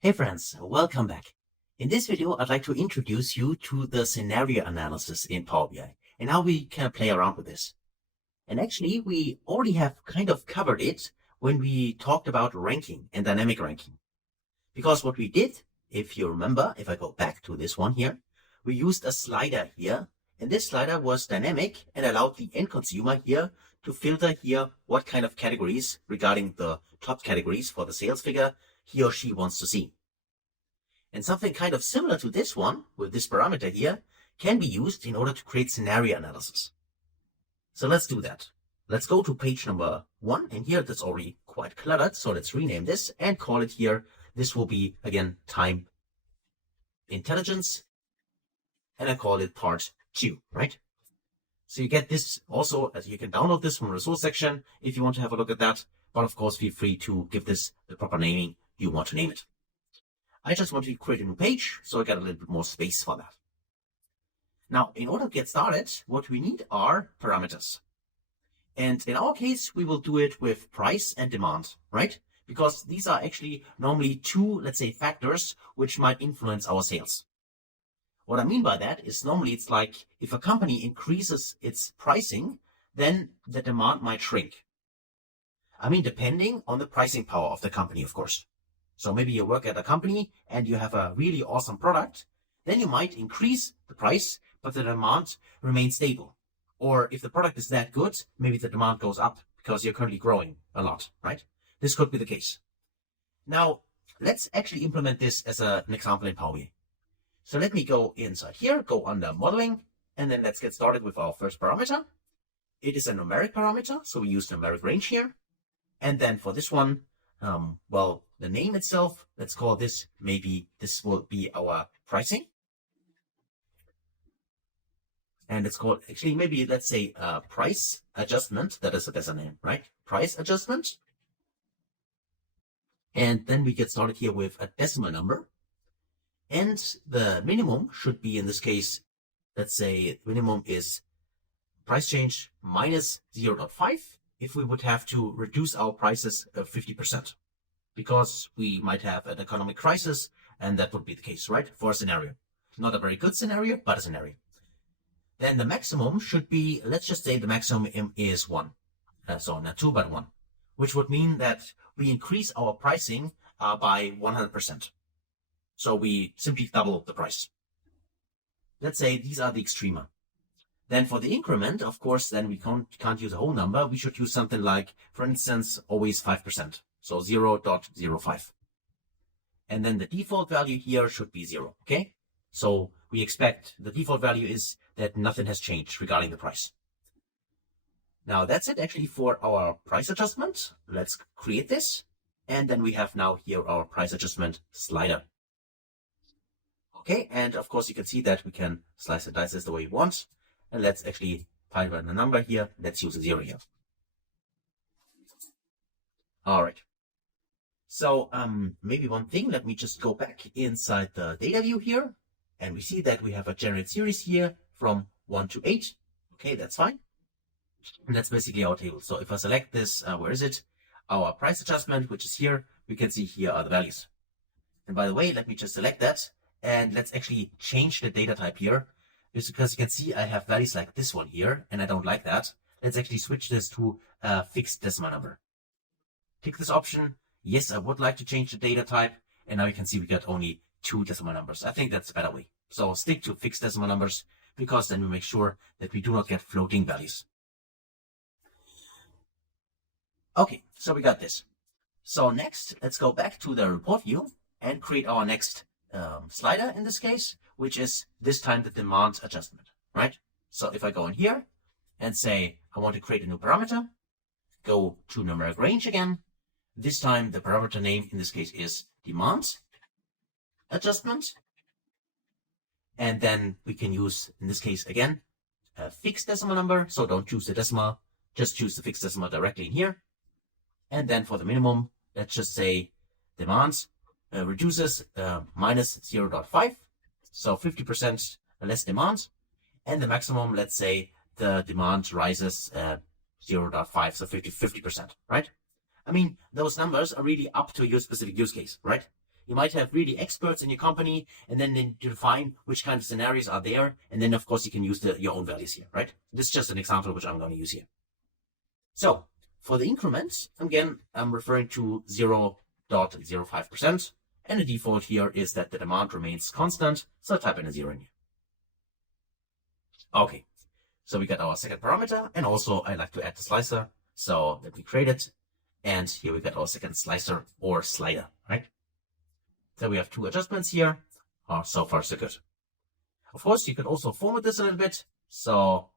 Hey friends, welcome back. In this video, I'd like to introduce you to the scenario analysis in Power BI and how we can play around with this. And actually, we already have kind of covered it when we talked about ranking and dynamic ranking. Because what we did, if you remember, if I go back to this one here, we used a slider here, and this slider was dynamic and allowed the end consumer here to filter here what kind of categories regarding the top categories for the sales figure he or she wants to see. And something kind of similar to this one, with this parameter here, can be used in order to create scenario analysis. So let's do that. Let's go to page number 1, and here that's already quite cluttered, so let's rename this and call it here. This will be, again, time intelligence, and I call it part 2, right? So you get this also, as you can download this from the resource section if you want to have a look at that, but of course feel free to give this the proper naming you want to name it. I just want to create a new page, so I got a little bit more space for that. Now, in order to get started, what we need are parameters. And in our case, we will do it with price and demand, right? Because these are actually normally two, let's say, factors which might influence our sales. What I mean by that is normally it's like if a company increases its pricing, then the demand might shrink. I mean, depending on the pricing power of the company, of course. So maybe you work at a company and you have a really awesome product, then you might increase the price, but the demand remains stable. Or if the product is that good, maybe the demand goes up because you're currently growing a lot, right? This could be the case. Now, let's actually implement this as an example in Power BI. So let me go inside here, go under modeling, and then let's get started with our first parameter. It is a numeric parameter, so we use numeric range here. And then for this one, the name itself, let's call this, maybe this will be our pricing. And it's called, actually, maybe let's say price adjustment. That is a better name, right? Price adjustment. And then we get started here with a decimal number. And the minimum should be, in this case, let's say minimum is price change minus 0.5 if we would have to reduce our prices 50%. Because we might have an economic crisis, and that would be the case, right? For a scenario. Not a very good scenario, but a scenario. Then the maximum should be, let's just say the maximum is 1. So not 2, but 1. Which would mean that we increase our pricing by 100%. So we simply double the price. Let's say these are the extrema. Then for the increment, of course, then we can't use a whole number. We should use something like, for instance, always 5%. So 0.05. And then the default value here should be 0, okay? So we expect the default value is that nothing has changed regarding the price. Now that's it actually for our price adjustment. Let's create this. And then we have now here our price adjustment slider. Okay, and of course you can see that we can slice and dice this the way we want. And let's actually type in a number here. Let's use a 0 here. All right. So maybe one thing, let me just go back inside the data view here. And we see that we have a generate series here from 1 to 8. Okay, that's fine. And that's basically our table. So if I select this, where is it? Our price adjustment, which is here, we can see here are the values. And by the way, let me just select that. And let's actually change the data type here. Because you can see I have values like this one here, and I don't like that. Let's actually switch this to a fixed decimal number. Click this option. Yes, I would like to change the data type. And now you can see we got only 2 decimal numbers. I think that's a better way. So stick to fixed decimal numbers, because then we make sure that we do not get floating values. Okay, so we got this. So next, let's go back to the report view and create our next slider in this case, which is this time the demand adjustment, right? So if I go in here and say I want to create a new parameter, go to numeric range again. This time the parameter name in this case is demand adjustment. And then we can use, in this case again, a fixed decimal number. So don't choose the decimal, just choose the fixed decimal directly in here. And then for the minimum, let's just say demand reduces minus 0.5. So 50% less demand. And the maximum, let's say the demand rises 0.5, so 50%, right? I mean, those numbers are really up to your specific use case, right? You might have really experts in your company, and then to define which kind of scenarios are there. And then, of course, you can use your own values here, right? This is just an example which I'm going to use here. So for the increments, again, I'm referring to 0.05%. And the default here is that the demand remains constant. So I type in a 0 in here. Okay. So we got our second parameter. And also I like to add the slicer. So let me create it. And here we got our second slicer or slider, right? So we have two adjustments here. So far, so good. Of course, you could also format this a little bit. So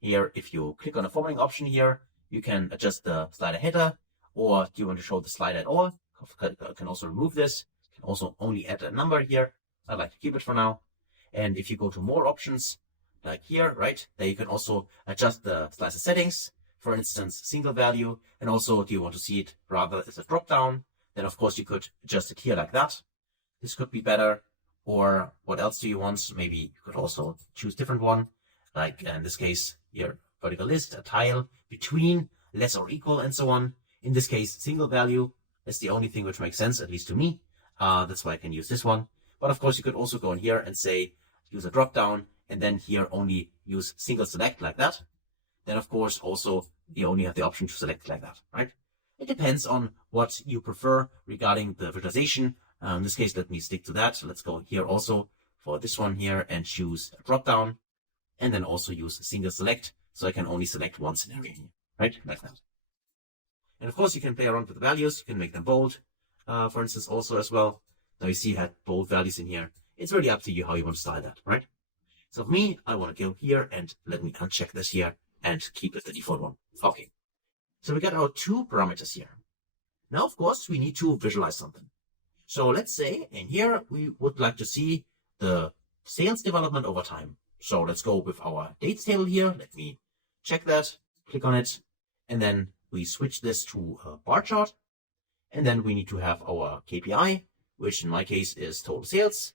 here, if you click on the formatting option here, you can adjust the slider header, or do you want to show the slider at all? You can also remove this. You can also only add a number here. I'd like to keep it for now. And if you go to more options, like here, right, there you can also adjust the slicer settings. For instance, single value, and also do you want to see it rather as a drop down? Then of course you could adjust it here like that. This could be better. Or what else do you want? Maybe you could also choose different one. Like in this case, your vertical list, a tile between, less or equal, and so on. In this case, single value is the only thing which makes sense, at least to me. That's why I can use this one. But of course you could also go in here and say, use a drop down, and then here only use single select like that. Then of course also you only have the option to select like that, right? It depends on what you prefer regarding the visualization. In this case, let me stick to that. So let's go here also for this one here and choose a drop down, and then also use single select. So I can only select one scenario here, right? Like that. And of course you can play around with the values. You can make them bold, for instance, also as well. Now you see you had bold values in here. It's really up to you how you want to style that, right? So for me, I want to go here and let me uncheck this here and keep it the default one. Okay. So we got our two parameters here. Now, of course, we need to visualize something. So let's say in here, we would like to see the sales development over time. So let's go with our dates table here. Let me check that, click on it, and then we switch this to a bar chart. And then we need to have our KPI, which in my case is total sales,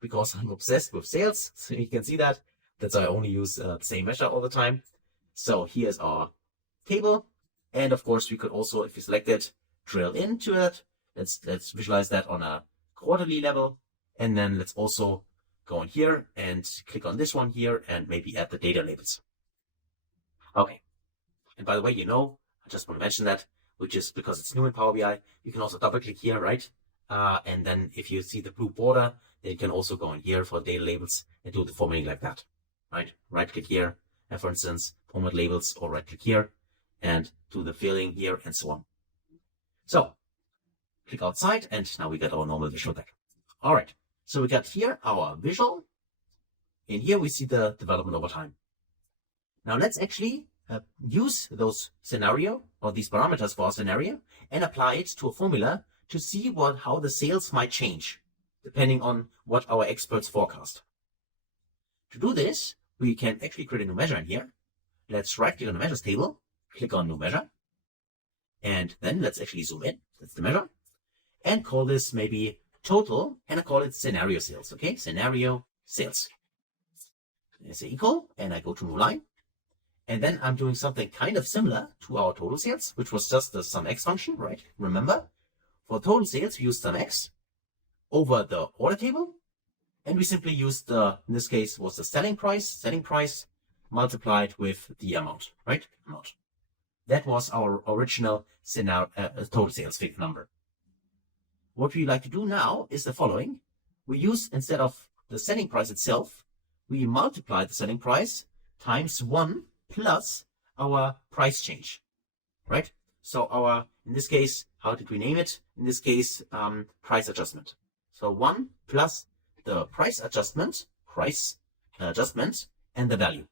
because I'm obsessed with sales. So you can see that. That's why I only use the same measure all the time. So here's our table. And of course, we could also, if you select it, drill into it. Let's visualize that on a quarterly level. And then let's also go in here and click on this one here and maybe add the data labels. Okay. And by the way, I just want to mention that, which is because it's new in Power BI, you can also double click here, right? And then if you see the blue border, then you can also go in here for data labels and do the formatting like that, right? Right click here, and for instance, format labels, or right click here and do the filling here and so on. So click outside, and now we get our normal visual back. All right. So we got here our visual. In here, we see the development over time. Now let's actually use those scenario or these parameters for our scenario and apply it to a formula to see how the sales might change depending on what our experts forecast. To do this, we can actually create a new measure in here. Let's right click on the measures table, click on new measure, and then let's actually zoom in. That's the measure, and call this maybe total, and I call it scenario sales. Okay, scenario sales. I say equal, and I go to new line, and then I'm doing something kind of similar to our total sales, which was just the sum x function, right? Remember, for total sales we use sum x over the order table, and we simply used in this case was the selling price multiplied with the amount, right? Amount. That was our original scenario, total sales figure number. What we like to do now is the following. We use, instead of the selling price itself, we multiply the selling price times 1 plus our price change, right? So in this case, how did we name it? In this case, price adjustment. So 1 plus the price adjustment, and the value.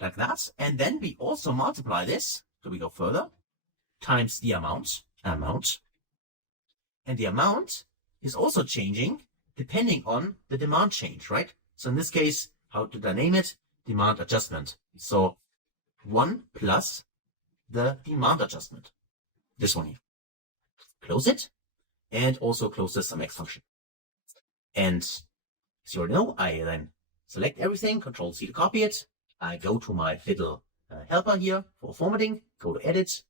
Like that. And then we also multiply this, so we go further, times the amount. And the amount is also changing depending on the demand change, right? So in this case, how did I name it? Demand adjustment. So 1 plus the demand adjustment. This one here. Close it, and also close the sum x function. And as you already know, I then select everything, Control C to copy it. I go to my little helper here for formatting, go to edit,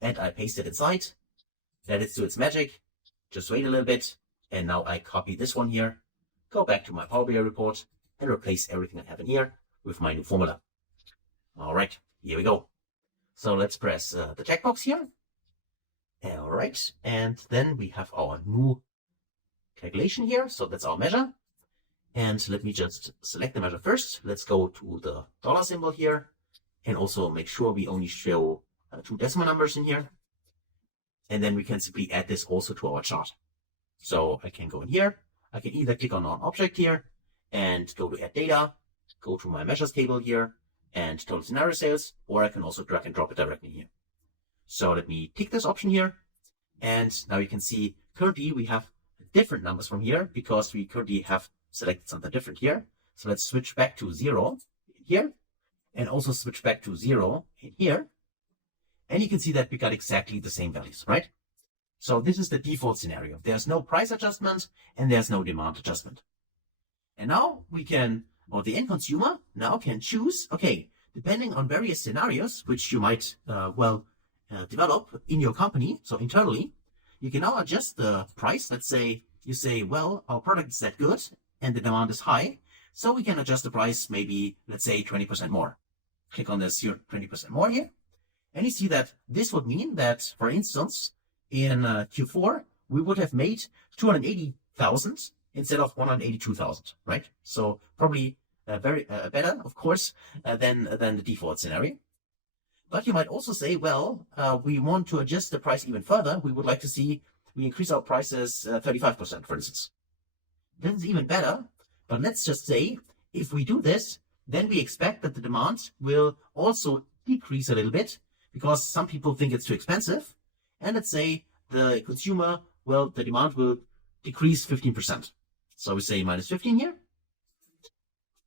and I paste it inside. Let it do its magic. just wait a little bit. And now I copy this one here, go back to my Power BI report and replace everything I have in here with my new formula. All right, here we go. So let's press the checkbox here. All right, and then we have our new calculation here. So that's our measure. And let me just select the measure first. Let's go to the dollar symbol here and also make sure we only show 2 decimal numbers in here. And then we can simply add this also to our chart. So I can go in here. I can either click on an object here and go to add data, go to my measures table here and total scenario sales, or I can also drag and drop it directly here. So let me tick this option here. And now you can see currently we have different numbers from here because we currently have selected something different here. So let's switch back to 0 here and also switch back to 0 in here. And you can see that we got exactly the same values, right? So this is the default scenario. There's no price adjustment and there's no demand adjustment. And now we can, or the end consumer now can choose, okay, depending on various scenarios, which you might, develop in your company. So internally, you can now adjust the price. Let's say you say, well, our product is that good and the demand is high. So we can adjust the price, maybe, let's say 20% more. Click on this here, 20% more here. And you see that this would mean that, for instance, in Q4, we would have made 280,000 instead of 182,000, right? So probably very better, of course, than the default scenario. But you might also say, well, we want to adjust the price even further. We would like to see we increase our prices 35%, for instance. This is even better. But let's just say if we do this, then we expect that the demand will also decrease a little bit because some people think it's too expensive. And let's say the consumer, well, the demand will decrease 15%. So we say minus 15 here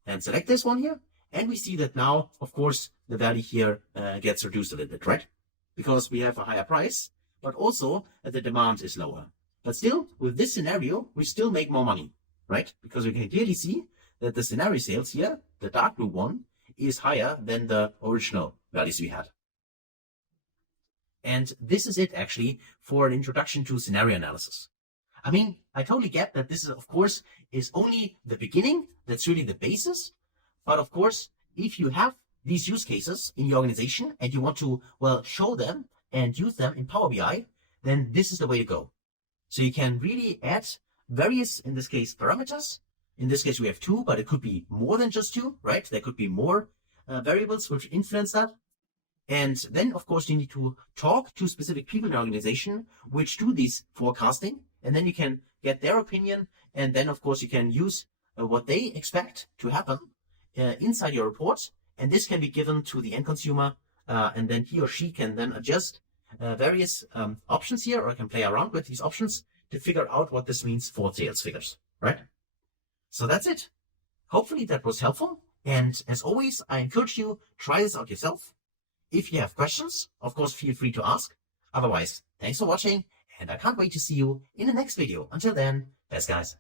and select this one here. And we see that now, of course, the value here gets reduced a little bit, right? Because we have a higher price, but also the demand is lower. But still, with this scenario, we still make more money, right? Because we can clearly see that the scenario sales here, the dark blue one, is higher than the original values we had. And this is it actually for an introduction to scenario analysis. I mean, I totally get that this is, of course, is only the beginning. That's really the basis. But of course, if you have these use cases in your organization and you want to, well, show them and use them in Power BI, then this is the way to go. So you can really add various, in this case, parameters. In this case, we have 2, but it could be more than just 2, right? There could be more variables which influence that. And then, of course, you need to talk to specific people in your organization which do this forecasting. And then you can get their opinion. And then, of course, you can use what they expect to happen inside your report. And this can be given to the end consumer. And then he or she can then adjust various options here, or can play around with these options to figure out what this means for sales figures, right? So that's it. Hopefully that was helpful. And as always, I encourage you, try this out yourself. If you have questions, of course, feel free to ask. Otherwise, thanks for watching, and I can't wait to see you in the next video. Until then, best guys.